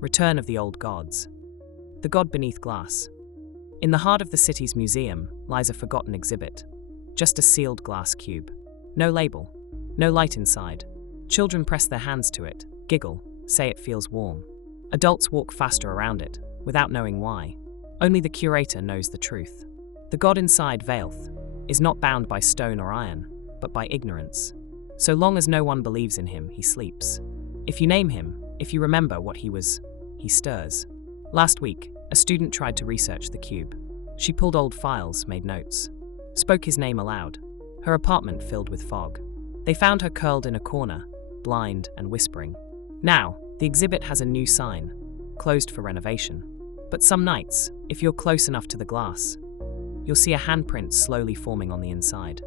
Return of the Old Gods. The God Beneath Glass. In the heart of the city's museum lies a forgotten exhibit. Just a sealed glass cube. No label. No light inside. Children press their hands to it, giggle, say it feels warm. Adults walk faster around it, without knowing why. Only the curator knows the truth. The god inside Vaelth is not bound by stone or iron, but by ignorance. So long as no one believes in him, he sleeps. If you name him, if you remember what he was, he stirs. Last week, a student tried to research the cube. She pulled old files, made notes, spoke his name aloud. Her apartment filled with fog. They found her curled in a corner, blind and whispering. Now, the exhibit has a new sign, closed for renovation. But some nights, if you're close enough to the glass, you'll see a handprint slowly forming on the inside.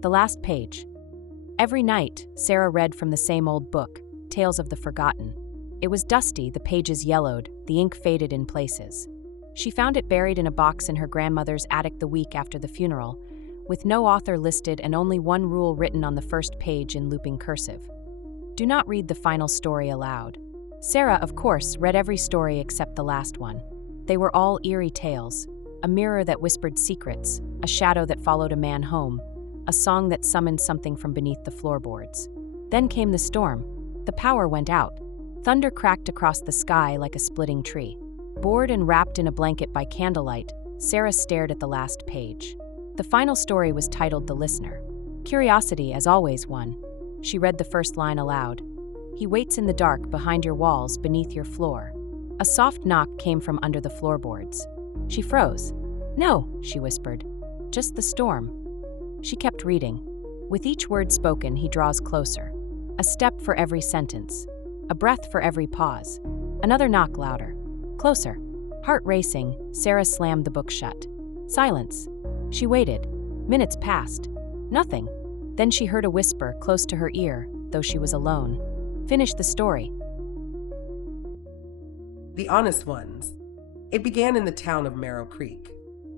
The last page. Every night, Sarah read from the same old book, Tales of the Forgotten. It was dusty, the pages yellowed, the ink faded in places. She found it buried in a box in her grandmother's attic the week after the funeral, with no author listed and only one rule written on the first page in looping cursive. Do not read the final story aloud. Sarah, of course, read every story except the last one. They were all eerie tales, a mirror that whispered secrets, a shadow that followed a man home, a song that summoned something from beneath the floorboards. Then came the storm. The power went out. Thunder cracked across the sky like a splitting tree. Bored and wrapped in a blanket by candlelight, Sarah stared at the last page. The final story was titled The Listener. Curiosity, as always, won. She read the first line aloud. He waits in the dark behind your walls, beneath your floor. A soft knock came from under the floorboards. She froze. No, she whispered. Just the storm. She kept reading. With each word spoken, he draws closer. A step for every sentence. A breath for every pause. Another knock louder. Closer. Heart racing, Sarah slammed the book shut. Silence. She waited. Minutes passed. Nothing. Then she heard a whisper close to her ear, though she was alone. Finish the story. The Honest Ones. It began in the town of Marrow Creek.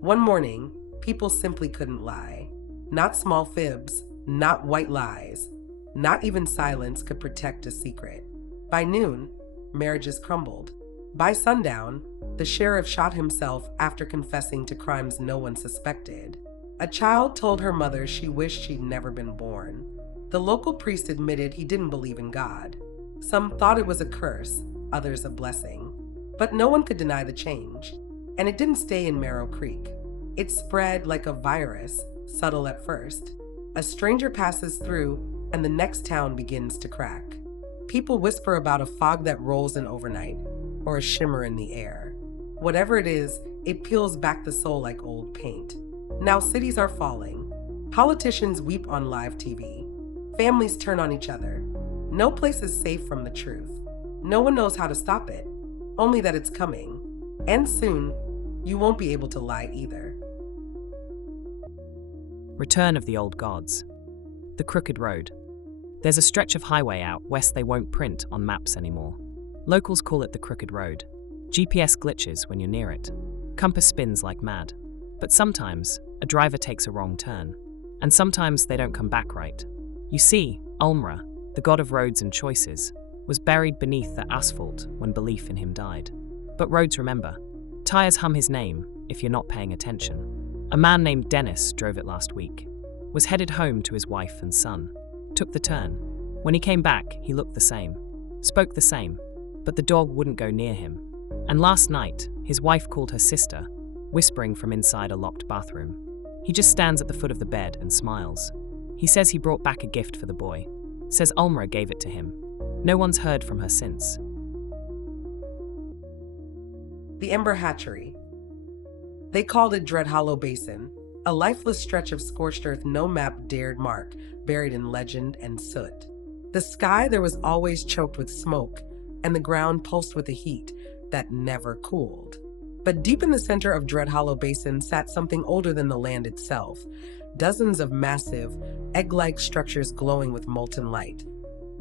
One morning, people simply couldn't lie. Not small fibs, not white lies. Not even silence could protect a secret. By noon, marriages crumbled. By sundown, the sheriff shot himself after confessing to crimes no one suspected. A child told her mother she wished she'd never been born. The local priest admitted he didn't believe in God. Some thought it was a curse, others a blessing. But no one could deny the change. And it didn't stay in Marrow Creek. It spread like a virus, subtle at first. A stranger passes through, and the next town begins to crack. People whisper about a fog that rolls in overnight, or a shimmer in the air. Whatever it is, it peels back the soul like old paint. Now cities are falling. Politicians weep on live TV. Families turn on each other. No place is safe from the truth. No one knows how to stop it, only that it's coming. And soon, you won't be able to lie either. Return of the Old Gods. The Crooked Road. There's a stretch of highway out west they won't print on maps anymore. Locals call it the Crooked Road. GPS glitches when you're near it. Compass spins like mad. But sometimes, a driver takes a wrong turn. And sometimes they don't come back right. You see, Ulmra, the god of roads and choices, was buried beneath the asphalt when belief in him died. But roads remember. Tires hum his name, if you're not paying attention. A man named Dennis drove it last week. Was headed home to his wife and son. Took the turn. When he came back, he looked the same. Spoke the same. But the dog wouldn't go near him. And last night, his wife called her sister, whispering from inside a locked bathroom. He just stands at the foot of the bed and smiles. He says he brought back a gift for the boy. Says Ulmra gave it to him. No one's heard from her since. The Ember Hatchery. They called it Dread Hollow Basin, a lifeless stretch of scorched earth no map dared mark, buried in legend and soot. The sky there was always choked with smoke, and the ground pulsed with a heat that never cooled. But deep in the center of Dread Hollow Basin sat something older than the land itself, dozens of massive, egg-like structures glowing with molten light,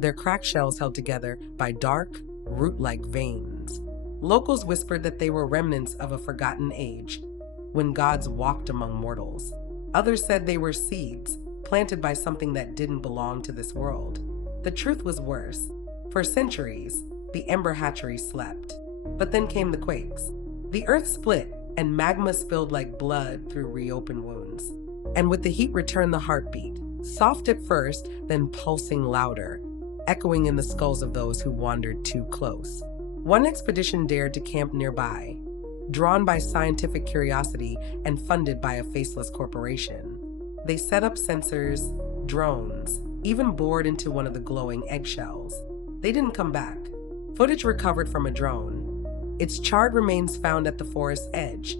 their cracked shells held together by dark, root-like veins. Locals whispered that they were remnants of a forgotten age, when gods walked among mortals. Others said they were seeds, planted by something that didn't belong to this world. The truth was worse. For centuries, the Ember Hatchery slept. But then came the quakes. The earth split, and magma spilled like blood through reopened wounds. And with the heat returned the heartbeat, soft at first, then pulsing louder, echoing in the skulls of those who wandered too close. One expedition dared to camp nearby, drawn by scientific curiosity and funded by a faceless corporation. They set up sensors, drones, even bored into one of the glowing eggshells. They didn't come back. Footage recovered from a drone, its charred remains found at the forest's edge,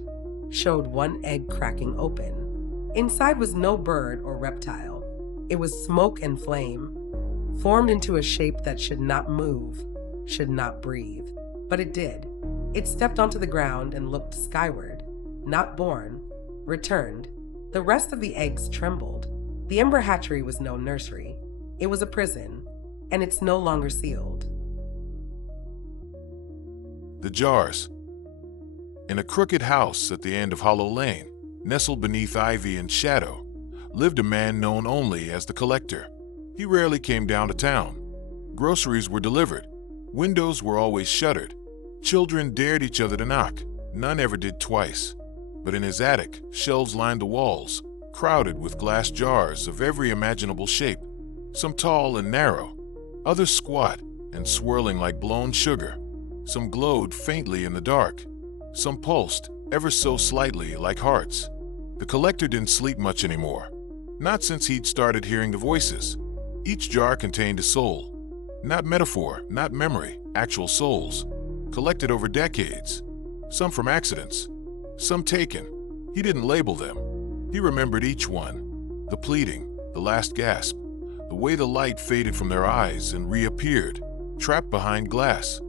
showed one egg cracking open. Inside was no bird or reptile. It was smoke and flame, formed into a shape that should not move, should not breathe. But it did. It stepped onto the ground and looked skyward. Not born, returned. The rest of the eggs trembled. The Ember Hatchery was no nursery. It was a prison, and it's no longer sealed. The jars. In a crooked house at the end of Hollow Lane, nestled beneath ivy and shadow, lived a man known only as the Collector. He rarely came down to town. Groceries were delivered. Windows were always shuttered. Children dared each other to knock. None ever did twice. But in his attic, shelves lined the walls, crowded with glass jars of every imaginable shape, some tall and narrow, others squat and swirling like blown sugar. Some glowed faintly in the dark. Some pulsed ever so slightly like hearts. The Collector didn't sleep much anymore. Not since he'd started hearing the voices. Each jar contained a soul. Not metaphor, not memory, actual souls. Collected over decades. Some from accidents. Some taken. He didn't label them. He remembered each one. The pleading, the last gasp, the way the light faded from their eyes and reappeared, trapped behind glass.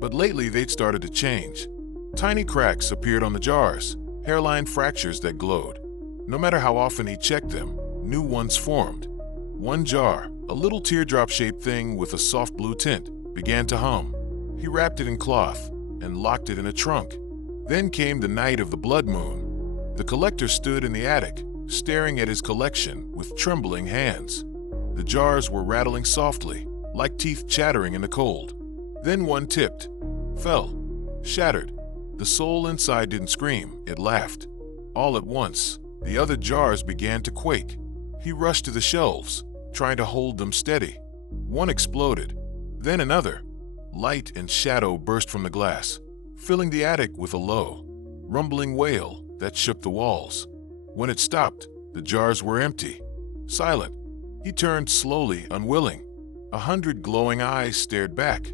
But lately they'd started to change. Tiny cracks appeared on the jars, hairline fractures that glowed. No matter how often he checked them, new ones formed. One jar, a little teardrop-shaped thing with a soft blue tint, began to hum. He wrapped it in cloth and locked it in a trunk. Then came the night of the blood moon. The Collector stood in the attic, staring at his collection with trembling hands. The jars were rattling softly, like teeth chattering in the cold. Then one tipped, fell, shattered. The soul inside didn't scream, it laughed. All at once, the other jars began to quake. He rushed to the shelves, trying to hold them steady. One exploded, then another. Light and shadow burst from the glass, filling the attic with a low, rumbling wail that shook the walls. When it stopped, the jars were empty, silent. He turned slowly, unwilling. 100 glowing eyes stared back.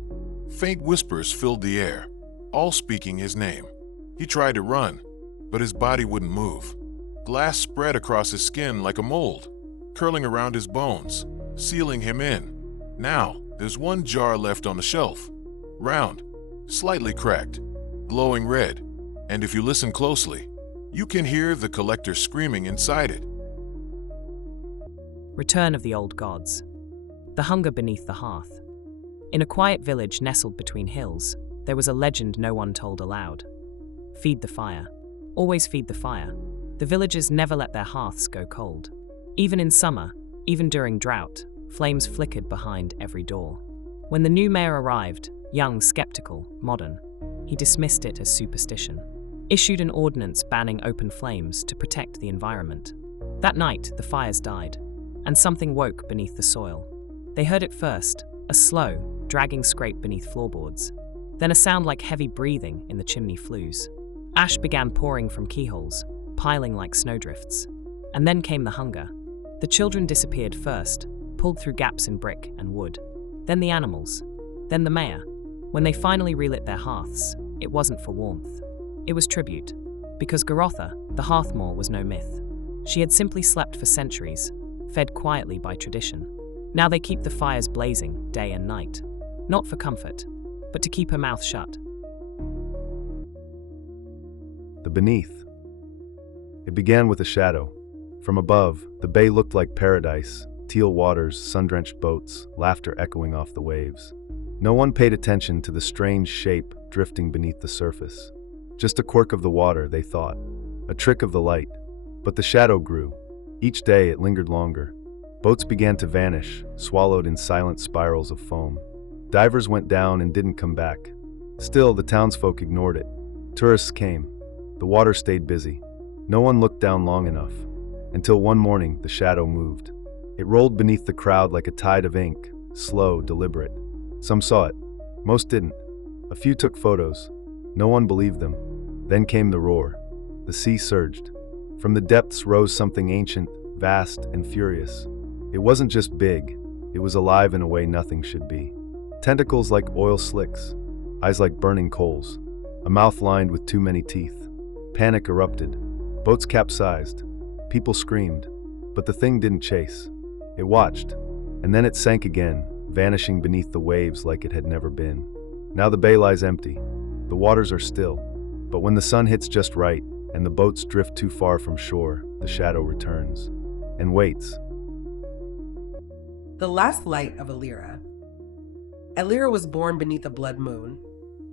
Faint whispers filled the air, all speaking his name. He tried to run, but his body wouldn't move. Glass spread across his skin like a mold, curling around his bones, sealing him in. Now, there's one jar left on the shelf, round, slightly cracked, glowing red, and if you listen closely, you can hear the Collector screaming inside it. Return of the Old Gods. The hunger beneath the hearth. In a quiet village nestled between hills, there was a legend no one told aloud. Feed the fire. Always feed the fire. The villagers never let their hearths go cold. Even in summer, even during drought, flames flickered behind every door. When the new mayor arrived, young, skeptical, modern, he dismissed it as superstition, issued an ordinance banning open flames to protect the environment. That night, the fires died, and something woke beneath the soil. They heard it first, a slow, dragging scrape beneath floorboards, then a sound like heavy breathing in the chimney flues. Ash began pouring from keyholes, piling like snowdrifts. And then came the hunger. The children disappeared first, pulled through gaps in brick and wood. Then the animals. Then the mayor. When they finally relit their hearths, it wasn't for warmth. It was tribute. Because Garotha, the Hearthmore, was no myth. She had simply slept for centuries, fed quietly by tradition. Now they keep the fires blazing day and night. Not for comfort, but to keep her mouth shut. The beneath. It began with a shadow. From above, the bay looked like paradise, teal waters, sun-drenched boats, laughter echoing off the waves. No one paid attention to the strange shape drifting beneath the surface. Just a quirk of the water, they thought. A trick of the light. But the shadow grew. Each day it lingered longer. Boats began to vanish, swallowed in silent spirals of foam. Divers went down and didn't come back. Still, the townsfolk ignored it. Tourists came. The water stayed busy. No one looked down long enough. Until one morning, the shadow moved. It rolled beneath the crowd like a tide of ink, slow, deliberate. Some saw it. Most didn't. A few took photos. No one believed them. Then came the roar. The sea surged. From the depths rose something ancient, vast, and furious. It wasn't just big. It was alive in a way nothing should be. Tentacles like oil slicks. Eyes like burning coals. A mouth lined with too many teeth. Panic erupted. Boats capsized. People screamed. But the thing didn't chase. It watched. And then it sank again, vanishing beneath the waves like it had never been. Now the bay lies empty. The waters are still. But when the sun hits just right, and the boats drift too far from shore, the shadow returns. And waits. The last light of Eerie. Eerie was born beneath a blood moon.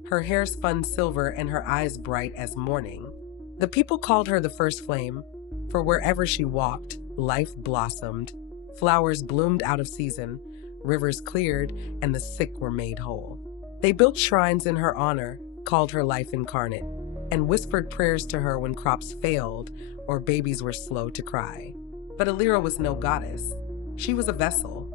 Her hair spun silver and her eyes bright as morning. The people called her the first flame, for wherever she walked, life blossomed. Flowers bloomed out of season, rivers cleared, and the sick were made whole. They built shrines in her honor, called her life incarnate, and whispered prayers to her when crops failed or babies were slow to cry. But Eerie was no goddess. She was a vessel,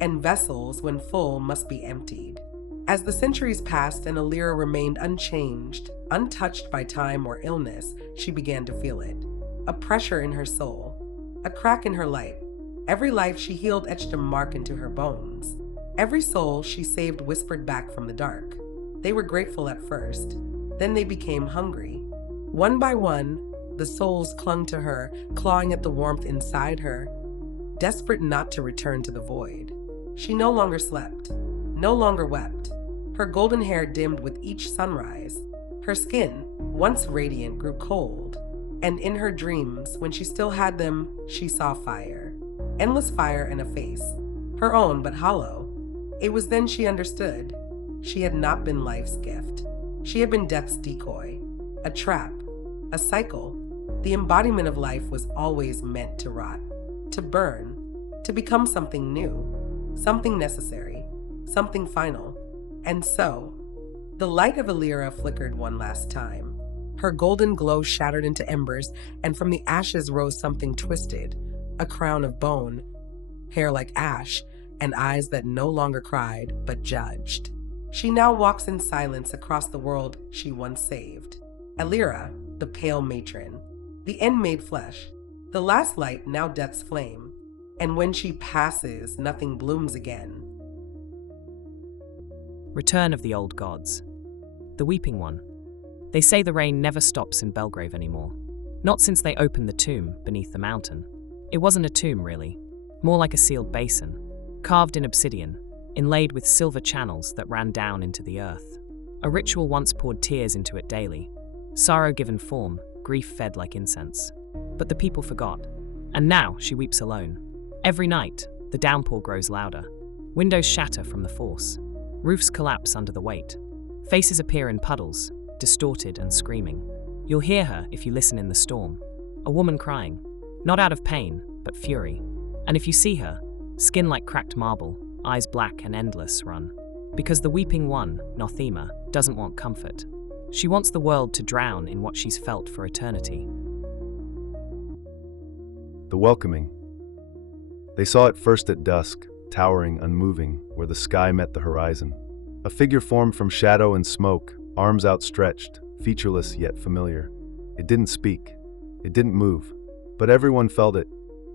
and vessels, when full, must be emptied. As the centuries passed and Eerie remained unchanged, untouched by time or illness, she began to feel it. A pressure in her soul, a crack in her life. Every life she healed etched a mark into her bones. Every soul she saved whispered back from the dark. They were grateful at first, then they became hungry. One by one, the souls clung to her, clawing at the warmth inside her, desperate not to return to the void. She no longer slept, no longer wept. Her golden hair dimmed with each sunrise. Her skin, once radiant, grew cold. And in her dreams, when she still had them, she saw fire. Endless fire and a face. Her own, but hollow. It was then she understood. She had not been life's gift. She had been death's decoy. A trap. A cycle. The embodiment of life was always meant to rot. To burn. To become something new. Something necessary. Something final. And so, the light of Eerie flickered one last time. Her golden glow shattered into embers, and from the ashes rose something twisted, a crown of bone, hair like ash, and eyes that no longer cried, but judged. She now walks in silence across the world she once saved. Eerie, the pale matron, the end made flesh, the last light, now death's flame, and when she passes, nothing blooms again. Return of the Old Gods. The Weeping One. They say the rain never stops in Belgrave anymore. Not since they opened the tomb beneath the mountain. It wasn't a tomb, really. More like a sealed basin, carved in obsidian, inlaid with silver channels that ran down into the earth. A ritual once poured tears into it daily. Sorrow given form, grief fed like incense. But the people forgot. And now she weeps alone. Every night, the downpour grows louder. Windows shatter from the force. Roofs collapse under the weight. Faces appear in puddles, distorted and screaming. You'll hear her if you listen in the storm. A woman crying, not out of pain, but fury. And if you see her, skin like cracked marble, eyes black and endless run. Because the weeping one, Nothema, doesn't want comfort. She wants the world to drown in what she's felt for eternity. The welcoming. They saw it first at dusk, towering, unmoving, where the sky met the horizon. A figure formed from shadow and smoke, arms outstretched, featureless yet familiar. It didn't speak. It didn't move. But everyone felt it.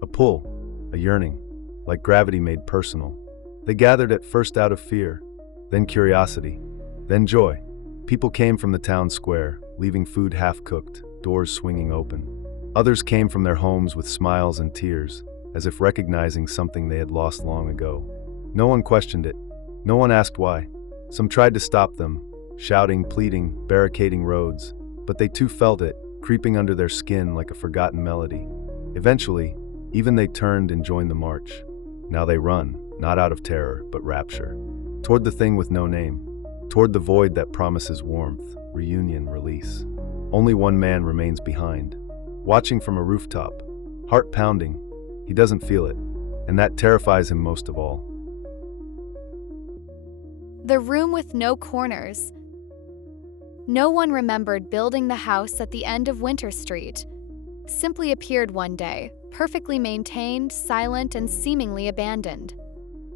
A pull, a yearning, like gravity made personal. They gathered at first out of fear, then curiosity, then joy. People came from the town square, leaving food half-cooked, doors swinging open. Others came from their homes with smiles and tears, as if recognizing something they had lost long ago. No one questioned it. No one asked why. Some tried to stop them, shouting, pleading, barricading roads, but they too felt it, creeping under their skin like a forgotten melody. Eventually, even they turned and joined the march. Now they run, not out of terror, but rapture, toward the thing with no name, toward the void that promises warmth, reunion, release. Only one man remains behind, watching from a rooftop, heart pounding. He doesn't feel it, and that terrifies him most of all. The room with no corners. No one remembered building the house at the end of Winter Street. Simply appeared one day, perfectly maintained, silent, and seemingly abandoned.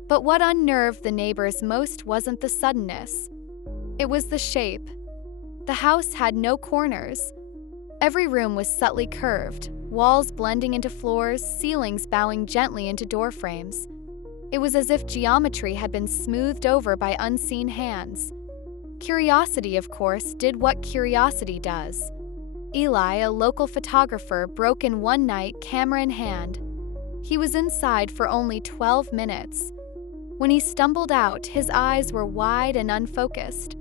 But what unnerved the neighbors most wasn't the suddenness. It was the shape. The house had no corners. Every room was subtly curved, walls blending into floors, ceilings bowing gently into doorframes. It was as if geometry had been smoothed over by unseen hands. Curiosity, of course, did what curiosity does. Eli, a local photographer, broke in one night, camera in hand. He was inside for only 12 minutes. When he stumbled out, his eyes were wide and unfocused.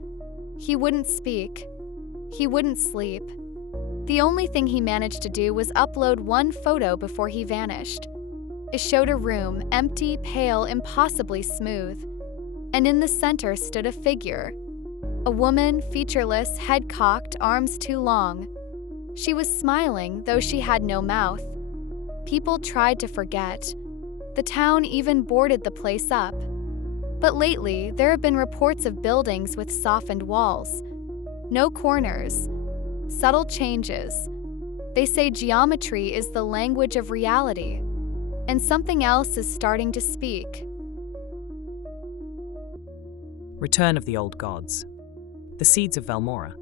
He wouldn't speak. He wouldn't sleep. The only thing he managed to do was upload one photo before he vanished. It showed a room, empty, pale, impossibly smooth. And in the center stood a figure. A woman, featureless, head cocked, arms too long. She was smiling, though she had no mouth. People tried to forget. The town even boarded the place up. But lately, there have been reports of buildings with softened walls. No corners. Subtle changes. They say geometry is the language of reality. And something else is starting to speak. Return of the Old Gods. The seeds of Velmora.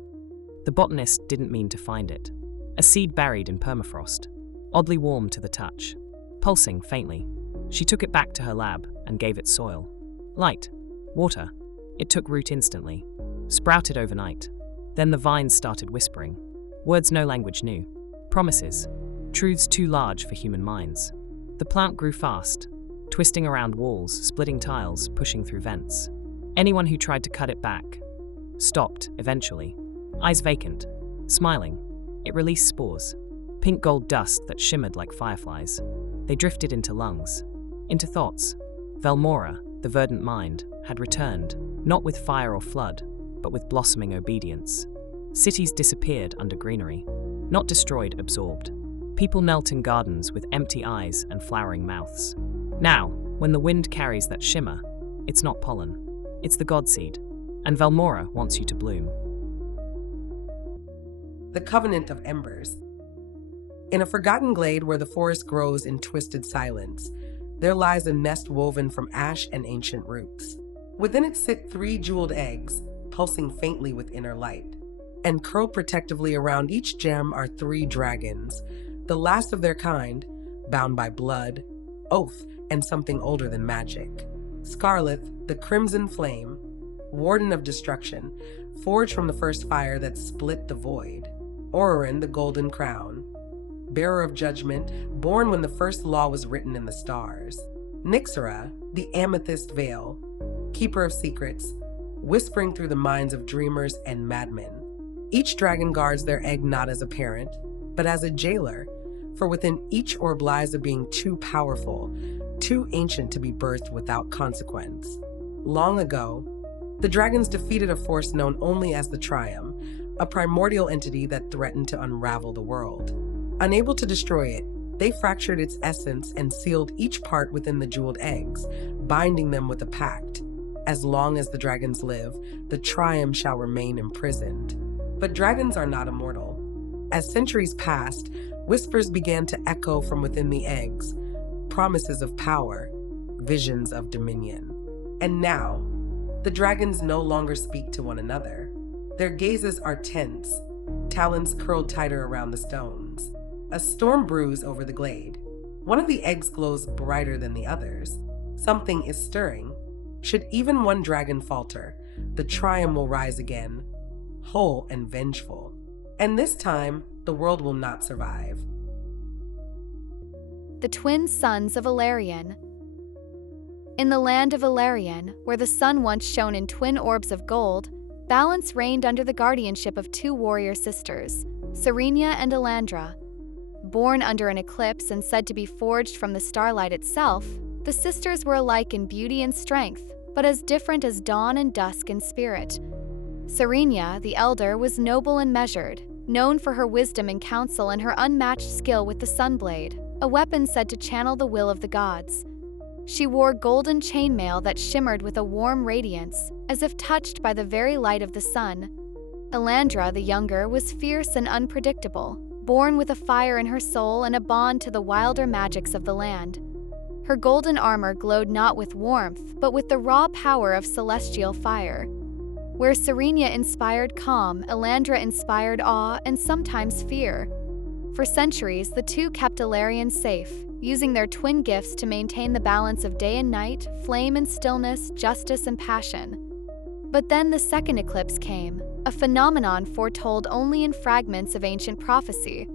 The botanist didn't mean to find it. A seed buried in permafrost, oddly warm to the touch, pulsing faintly. She took it back to her lab and gave it soil. Light, water. It took root instantly, sprouted overnight. Then the vines started whispering. Words no language knew. Promises. Truths too large for human minds. The plant grew fast, twisting around walls, splitting tiles, pushing through vents. Anyone who tried to cut it back stopped, eventually. Eyes vacant, smiling. It released spores, pink gold dust that shimmered like fireflies. They drifted into lungs, into thoughts. Velmora, the verdant mind, had returned, not with fire or flood, but with blossoming obedience. Cities disappeared under greenery, not destroyed, absorbed. People knelt in gardens with empty eyes and flowering mouths. Now, when the wind carries that shimmer, it's not pollen, it's the godseed, and Velmora wants you to bloom. The Covenant of Embers. In a forgotten glade where the forest grows in twisted silence, there lies a nest woven from ash and ancient roots. Within it sit 3 jeweled eggs, pulsing faintly with inner light. And curled protectively around each gem are 3 dragons, the last of their kind, bound by blood, oath, and something older than magic. Scarlet, the crimson flame, warden of destruction, forged from the first fire that split the void. Orin, the golden crown, bearer of judgment, born when the first law was written in the stars. Nyxera, the amethyst veil, keeper of secrets, whispering through the minds of dreamers and madmen. Each dragon guards their egg not as a parent, but as a jailer, for within each orb lies a being too powerful, too ancient to be birthed without consequence. Long ago, the dragons defeated a force known only as the Triumph, a primordial entity that threatened to unravel the world. Unable to destroy it, they fractured its essence and sealed each part within the jeweled eggs, binding them with a pact. As long as the dragons live, the Triumph shall remain imprisoned. But dragons are not immortal. As centuries passed, whispers began to echo from within the eggs, promises of power, visions of dominion. And now, the dragons no longer speak to one another. Their gazes are tense, talons curled tighter around the stones. A storm brews over the glade. One of the eggs glows brighter than the others. Something is stirring. Should even one dragon falter, the Triumph will rise again, whole and vengeful. And this time, the world will not survive. The twin sons of Ilarion. In the land of Ilarion, where the sun once shone in twin orbs of gold, balance reigned under the guardianship of 2 warrior sisters, Serenia and Elandra. Born under an eclipse and said to be forged from the starlight itself, the sisters were alike in beauty and strength, but as different as dawn and dusk in spirit. Serenia, the elder, was noble and measured, known for her wisdom and counsel and her unmatched skill with the Sunblade, a weapon said to channel the will of the gods. She wore golden chainmail that shimmered with a warm radiance, as if touched by the very light of the sun. Elandra, the younger, was fierce and unpredictable, born with a fire in her soul and a bond to the wilder magics of the land. Her golden armor glowed not with warmth, but with the raw power of celestial fire. Where Serenia inspired calm, Elandra inspired awe and sometimes fear. For centuries, the two kept Ilarion safe, using their twin gifts to maintain the balance of day and night, flame and stillness, justice and passion. But then the second eclipse came, a phenomenon foretold only in fragments of ancient prophecy.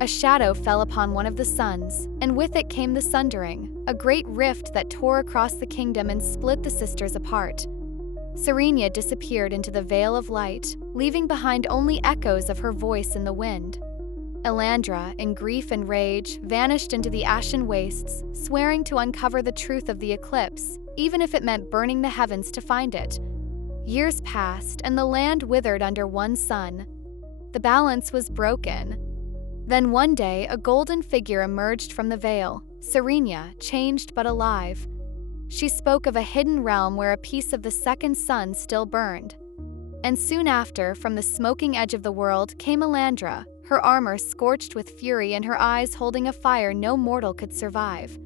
A shadow fell upon one of the suns, and with it came the sundering, a great rift that tore across the kingdom and split the sisters apart. Serenia disappeared into the veil of light, leaving behind only echoes of her voice in the wind. Elandra, in grief and rage, vanished into the ashen wastes, swearing to uncover the truth of the eclipse, even if it meant burning the heavens to find it. Years passed, and the land withered under one sun. The balance was broken. Then one day, a golden figure emerged from the veil, Serenia, changed but alive. She spoke of a hidden realm where a piece of the second sun still burned. And soon after, from the smoking edge of the world, came Elandra, her armor scorched with fury and her eyes holding a fire no mortal could survive.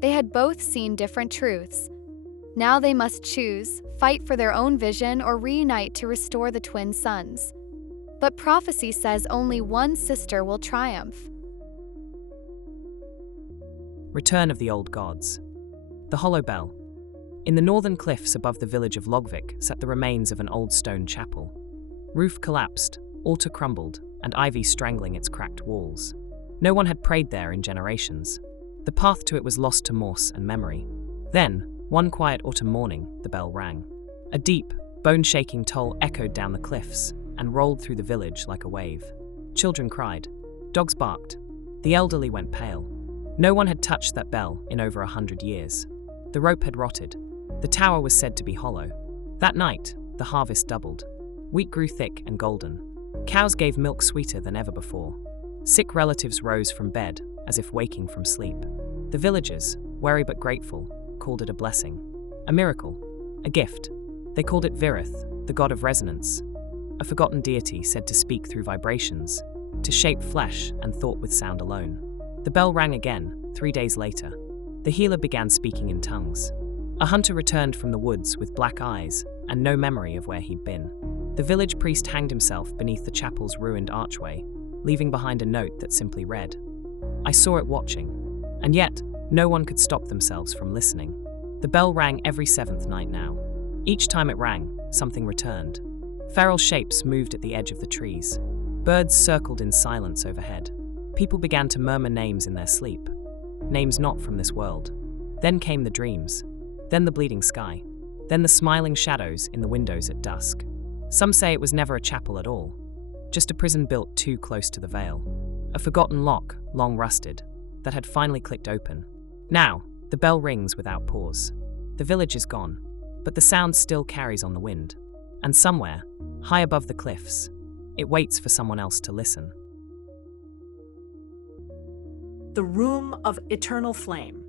They had both seen different truths. Now they must choose, fight for their own vision or reunite to restore the twin suns. But prophecy says only one sister will triumph. Return of the Old Gods. The Hollow Bell. In the northern cliffs above the village of Logvik sat the remains of an old stone chapel. Roof collapsed, altar crumbled, and ivy strangling its cracked walls. No one had prayed there in generations. The path to it was lost to moss and memory. Then, one quiet autumn morning, the bell rang. A deep, bone-shaking toll echoed down the cliffs and rolled through the village like a wave. Children cried. Dogs barked. The elderly went pale. No one had touched that bell in over 100 years. The rope had rotted. The tower was said to be hollow. That night, the harvest doubled. Wheat grew thick and golden. Cows gave milk sweeter than ever before. Sick relatives rose from bed, as if waking from sleep. The villagers, wary but grateful, called it a blessing. A miracle. A gift. They called it Virith, the god of resonance. A forgotten deity said to speak through vibrations, to shape flesh and thought with sound alone. The bell rang again, 3 days later. The healer began speaking in tongues. A hunter returned from the woods with black eyes and no memory of where he'd been. The village priest hanged himself beneath the chapel's ruined archway, leaving behind a note that simply read, "I saw it watching." And yet, no one could stop themselves from listening. The bell rang every 7th night now. Each time it rang, something returned. Feral shapes moved at the edge of the trees. Birds circled in silence overhead. People began to murmur names in their sleep. Names not from this world. Then came the dreams. Then the bleeding sky. Then the smiling shadows in the windows at dusk. Some say it was never a chapel at all, just a prison built too close to the veil. A forgotten lock, long rusted, that had finally clicked open. Now, the bell rings without pause. The village is gone, but the sound still carries on the wind. And somewhere, high above the cliffs, it waits for someone else to listen. The Room of Eternal Flame.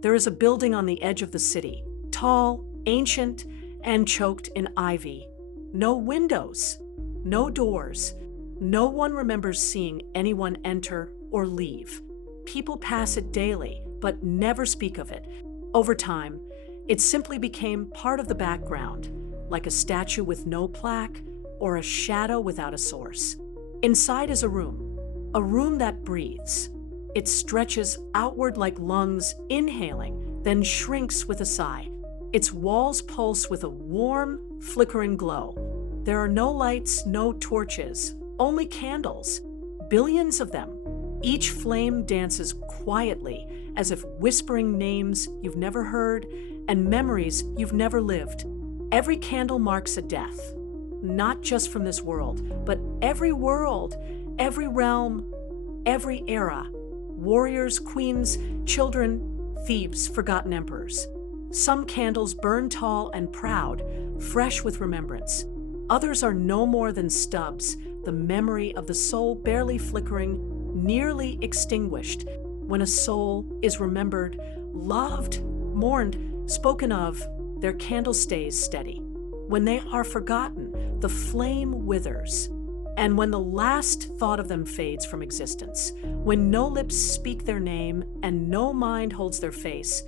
There is a building on the edge of the city, tall, ancient, and choked in ivy. No windows, no doors. No one remembers seeing anyone enter or leave. People pass it daily, but never speak of it. Over time, it simply became part of the background, like a statue with no plaque or a shadow without a source. Inside is a room that breathes. It stretches outward like lungs, inhaling, then shrinks with a sigh. Its walls pulse with a warm, flickering glow. There are no lights, no torches, only candles. Billions of them. Each flame dances quietly, as if whispering names you've never heard and memories you've never lived. Every candle marks a death, not just from this world, but every world, every realm, every era. Warriors, queens, children, thieves, forgotten emperors. Some candles burn tall and proud, fresh with remembrance. Others are no more than stubs, the memory of the soul barely flickering, nearly extinguished. When a soul is remembered, loved, mourned, spoken of, their candle stays steady. When they are forgotten, the flame withers. And when the last thought of them fades from existence, when no lips speak their name and no mind holds their face,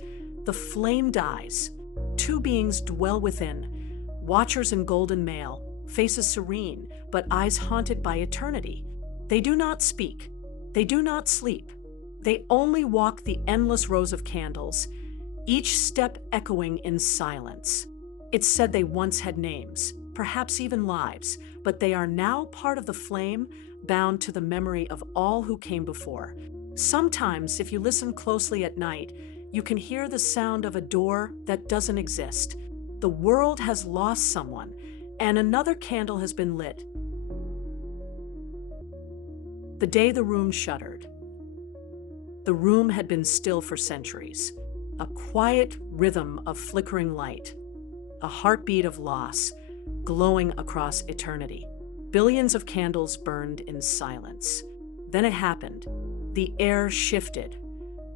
the flame dies. Two beings dwell within, watchers in golden mail, faces serene, but eyes haunted by eternity. They do not speak. They do not sleep. They only walk the endless rows of candles, each step echoing in silence. It's said they once had names, perhaps even lives, but they are now part of the flame, bound to the memory of all who came before. Sometimes, if you listen closely at night, you can hear the sound of a door that doesn't exist. The world has lost someone, and another candle has been lit. The day the room shuddered. The room had been still for centuries. A quiet rhythm of flickering light. A heartbeat of loss, glowing across eternity. Billions of candles burned in silence. Then it happened. The air shifted,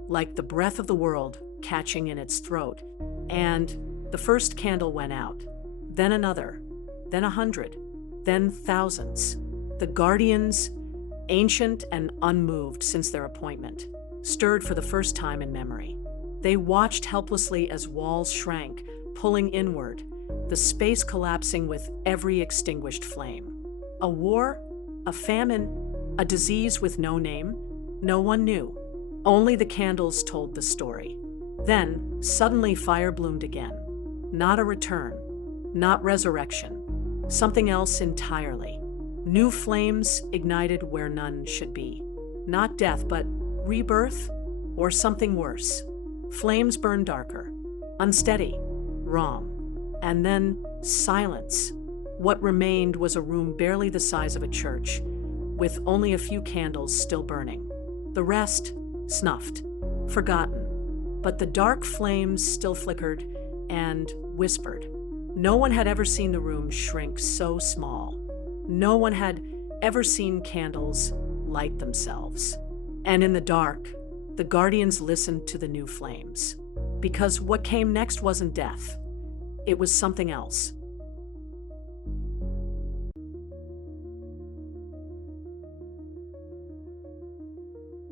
like the breath of the world catching in its throat. And the first candle went out. Then another. Then 100. Then thousands. The guardians, ancient and unmoved since their appointment, stirred for the first time in memory. They watched helplessly as walls shrank, pulling inward, the space collapsing with every extinguished flame. A war, a famine, a disease with no name? No one knew. Only the candles told the story. Then, suddenly fire bloomed again. Not a return, not resurrection, something else entirely. New flames ignited where none should be. Not death, but rebirth, or something worse. Flames burned darker, unsteady, wrong. And then silence. What remained was a room barely the size of a church, with only a few candles still burning. The rest, snuffed, forgotten. But the dark flames still flickered and whispered. No one had ever seen the room shrink so small. No one had ever seen candles light themselves. And in the dark, the guardians listened to the new flames. Because what came next wasn't death. It was something else.